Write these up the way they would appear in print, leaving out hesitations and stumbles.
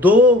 2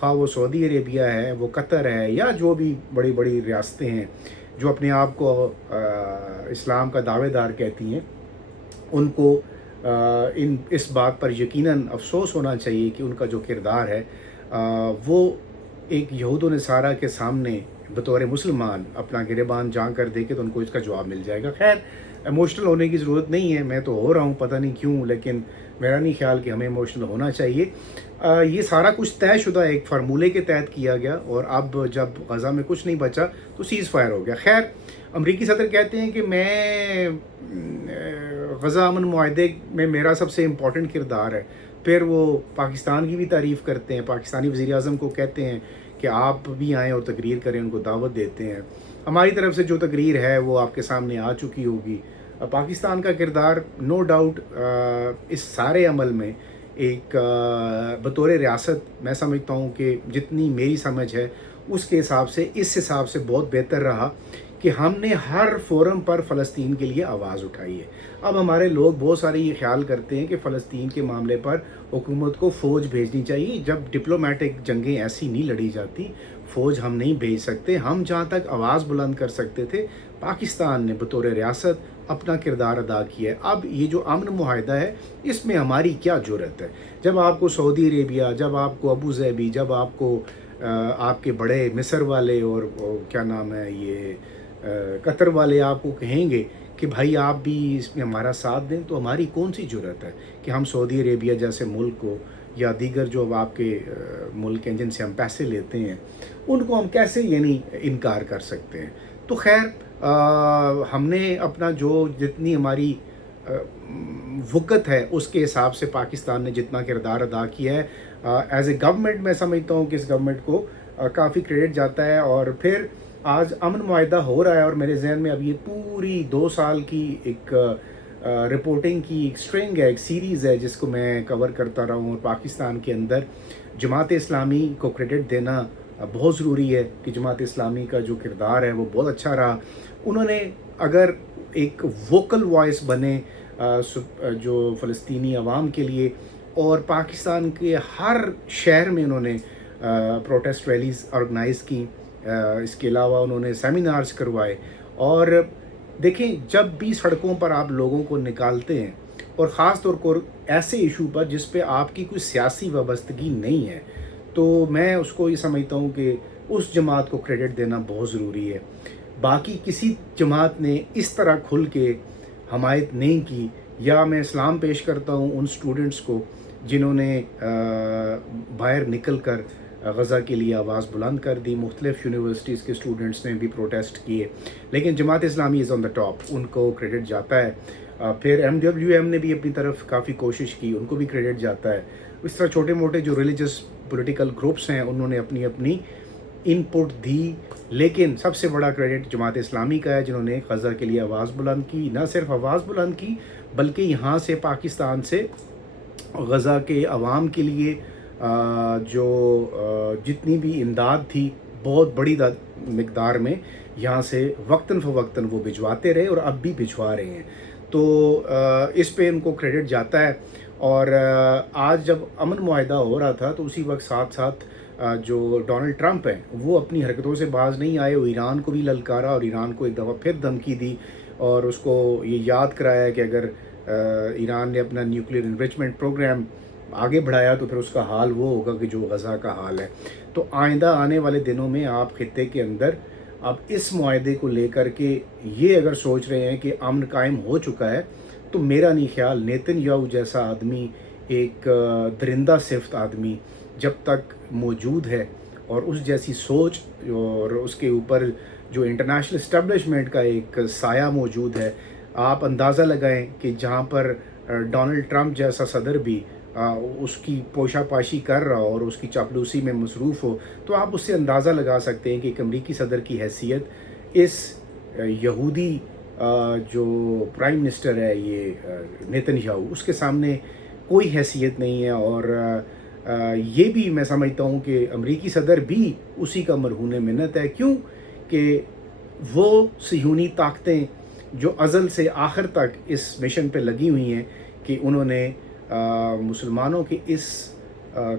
خواہ وہ سعودی عربیہ ہے، وہ قطر ہے، یا جو بھی بڑی بڑی ریاستیں ہیں جو اپنے آپ کو اسلام کا دعوے دار کہتی ہیں، ان کو اس بات پر یقیناً افسوس ہونا چاہیے کہ ان کا جو کردار ہے وہ ایک یہود و نصارہ کے سامنے بطور مسلمان اپنا گریبان جان کر دے کے تو ان کو اس کا جواب مل جائے گا۔ خیر، ایموشنل ہونے کی ضرورت نہیں ہے، میں تو ہو رہا ہوں پتہ نہیں کیوں، لیکن میرا نہیں خیال کہ ہمیں ایموشنل ہونا چاہیے۔ یہ سارا کچھ طے شدہ ایک فارمولے کے تحت کیا گیا، اور اب جب غزہ میں کچھ نہیں بچا تو سیز فائر ہو گیا۔ خیر، امریکی صدر کہتے ہیں کہ میں غزہ امن معاہدے میں میرا سب سے امپورٹنٹ کردار ہے، پھر وہ پاکستان کی بھی تعریف کرتے ہیں، پاکستانی وزیر اعظم کو کہتے ہیں کہ آپ بھی آئیں اور تقریر کریں، ان کو دعوت دیتے ہیں۔ ہماری طرف سے جو تقریر ہے وہ آپ کے سامنے آ چکی ہوگی۔ پاکستان کا کردار نو ڈاؤٹ اس سارے عمل میں ایک بطور ریاست میں سمجھتا ہوں کہ جتنی میری سمجھ ہے اس کے حساب سے، اس حساب سے بہت بہتر رہا کہ ہم نے ہر فورم پر فلسطین کے لیے آواز اٹھائی ہے۔ اب ہمارے لوگ بہت سارے یہ خیال کرتے ہیں کہ فلسطین کے معاملے پر حکومت کو فوج بھیجنی چاہیے، جب ڈپلومیٹک جنگیں ایسی نہیں لڑی جاتی، فوج ہم نہیں بھیج سکتے۔ ہم جہاں تک آواز بلند کر سکتے تھے، پاکستان نے بطور ریاست اپنا کردار ادا کیا ہے۔ اب یہ جو امن معاہدہ ہے، اس میں ہماری کیا جرأت ہے؟ جب آپ کو سعودی عربیہ، جب آپ کو ابو ظبی، جب آپ کو آپ کے بڑے مصر والے اور کیا نام ہے یہ قطر والے آپ کو کہیں گے کہ بھائی آپ بھی اس میں ہمارا ساتھ دیں، تو ہماری کون سی جرأت ہے کہ ہم سعودی عربیہ جیسے ملک کو یا دیگر جو آپ کے ملک ہیں جن سے ہم پیسے لیتے ہیں، ان کو ہم کیسے یعنی انکار کر سکتے ہیں؟ تو خیر، ہم نے اپنا جو جتنی ہماری وقت ہے اس کے حساب سے پاکستان نے جتنا کردار ادا کیا ہے، ایز اے گورنمنٹ میں سمجھتا ہوں کہ اس گورنمنٹ کو کافی کریڈٹ جاتا ہے۔ اور پھر آج امن معاہدہ ہو رہا ہے، اور میرے ذہن میں اب یہ پوری 2 سال کی ایک رپورٹنگ کی ایک سٹرنگ ہے، ایک سیریز ہے جس کو میں کور کرتا رہا ہوں، اور پاکستان کے اندر جماعت اسلامی کو کریڈٹ دینا بہت ضروری ہے کہ جماعت اسلامی کا جو کردار ہے وہ بہت اچھا رہا۔ انہوں نے اگر ایک ووکل وائس بنے جو فلسطینی عوام کے لیے، اور پاکستان کے ہر شہر میں انہوں نے پروٹیسٹ ریلیز آرگنائز کی، اس کے علاوہ انہوں نے سیمینارز کروائے۔ اور دیکھیں، جب بھی سڑکوں پر آپ لوگوں کو نکالتے ہیں، اور خاص طور پر ایسے ایشو پر جس پہ آپ کی کوئی سیاسی وابستگی نہیں ہے، تو میں اس کو یہ سمجھتا ہوں کہ اس جماعت کو کریڈٹ دینا بہت ضروری ہے۔ باقی کسی جماعت نے اس طرح کھل کے حمایت نہیں کی، یا میں اسلام پیش کرتا ہوں ان سٹوڈنٹس کو جنہوں نے باہر نکل کر غزہ کے لیے آواز بلند کر دی۔ مختلف یونیورسٹیز کے اسٹوڈنٹس نے بھی پروٹیسٹ کیے، لیکن جماعت اسلامی از آن دا ٹاپ، ان کو کریڈٹ جاتا ہے۔ پھر MWM نے بھی اپنی طرف کافی کوشش کی، ان کو بھی کریڈٹ جاتا ہے۔ اس طرح چھوٹے موٹے جو ریلیجس پولیٹیکل گروپس ہیں انہوں نے اپنی اپنی ان پٹ دی، لیکن سب سے بڑا کریڈٹ جماعت اسلامی کا ہے، جنہوں نے غزہ کے لیے آواز بلند کی۔ نہ صرف آواز بلند کی، بلکہ یہاں سے پاکستان سے غزہ کے عوام کے لیے جو جتنی بھی امداد تھی بہت بڑی مقدار میں یہاں سے وقتاً فوقتاً وہ بھجواتے رہے، اور اب بھی بھجوا رہے ہیں۔ تو اس پہ ان کو کریڈٹ جاتا ہے۔ اور آج جب امن معاہدہ ہو رہا تھا تو اسی وقت ساتھ ساتھ جو ڈونلڈ ٹرمپ ہیں وہ اپنی حرکتوں سے باز نہیں آئے، وہ ایران کو بھی للکارا، اور ایران کو ایک دفعہ پھر دھمکی دی، اور اس کو یہ یاد کرایا کہ اگر ایران نے اپنا نیوکلیئر انریچمنٹ پروگرام آگے بڑھایا تو پھر اس کا حال وہ ہوگا کہ جو غزہ کا حال ہے۔ تو آئندہ آنے والے دنوں میں آپ خطے کے اندر آپ اس معاہدے کو لے کر کے یہ اگر سوچ رہے ہیں کہ امن قائم ہو چکا ہے، تو میرا نہیں خیال نیتن یاہو جیسا آدمی، ایک درندہ صفت آدمی جب تک موجود ہے، اور اس جیسی سوچ اور اس کے اوپر جو انٹرنیشنل اسٹیبلشمنٹ کا ایک سایہ موجود ہے، آپ اندازہ لگائیں کہ جہاں پر ڈونلڈ ٹرمپ جیسا صدر بھی اس کی پوشا پاشی کر رہا ہو اور اس کی چاپلوسی میں مصروف ہو، تو آپ اس سے اندازہ لگا سکتے ہیں کہ ایک امریکی صدر کی حیثیت اس یہودی جو پرائم منسٹر ہے یہ نیتن یاہو، اس کے سامنے کوئی حیثیت نہیں ہے۔ اور یہ بھی میں سمجھتا ہوں کہ امریکی صدر بھی اسی کا مرہون منت ہے، کیوں کہ وہ صہیونی طاقتیں جو ازل سے آخر تک اس مشن پہ لگی ہوئی ہیں کہ انہوں نے مسلمانوں کے اس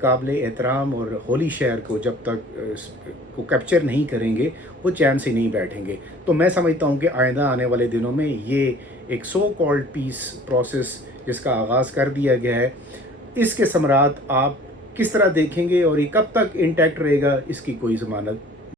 قابل احترام اور ہولی شہر کو جب تک اس کو کیپچر نہیں کریں گے وہ چین سے نہیں بیٹھیں گے. تو میں سمجھتا ہوں کہ آئندہ آنے والے دنوں میں یہ ایک سو کالڈ پیس پروسیس جس کا آغاز کر دیا گیا ہے، اس کے ثمرات آپ کس طرح دیکھیں گے اور یہ کب تک انٹیکٹ رہے گا، اس کی کوئی ضمانت